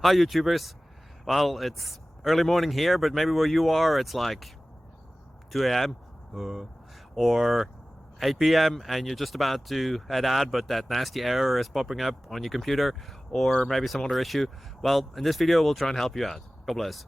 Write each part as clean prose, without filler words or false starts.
Hi YouTubers. Well, it's early morning here, but maybe where you are it's like 2 a.m. or 8 p.m. and you're just about to head out, but that nasty error is popping up on your computer, or maybe some other issue. Well, in this video we'll try and help you out. God bless.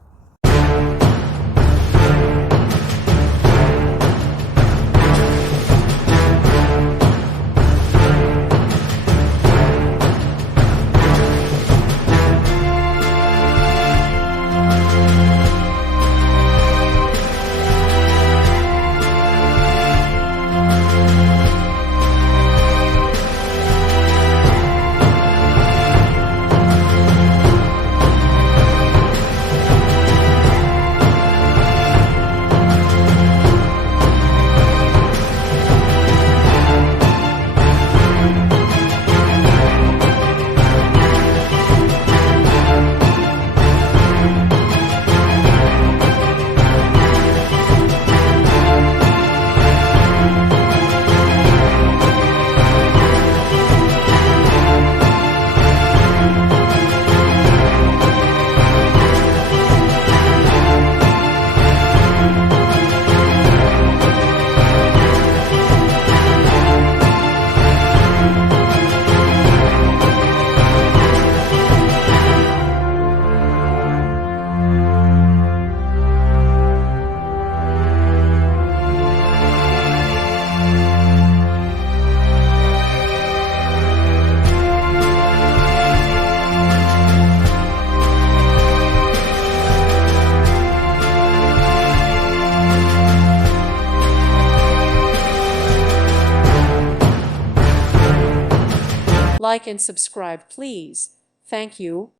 Like and subscribe, please. Thank you.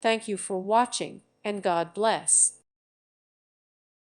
Thank you for watching, and God bless.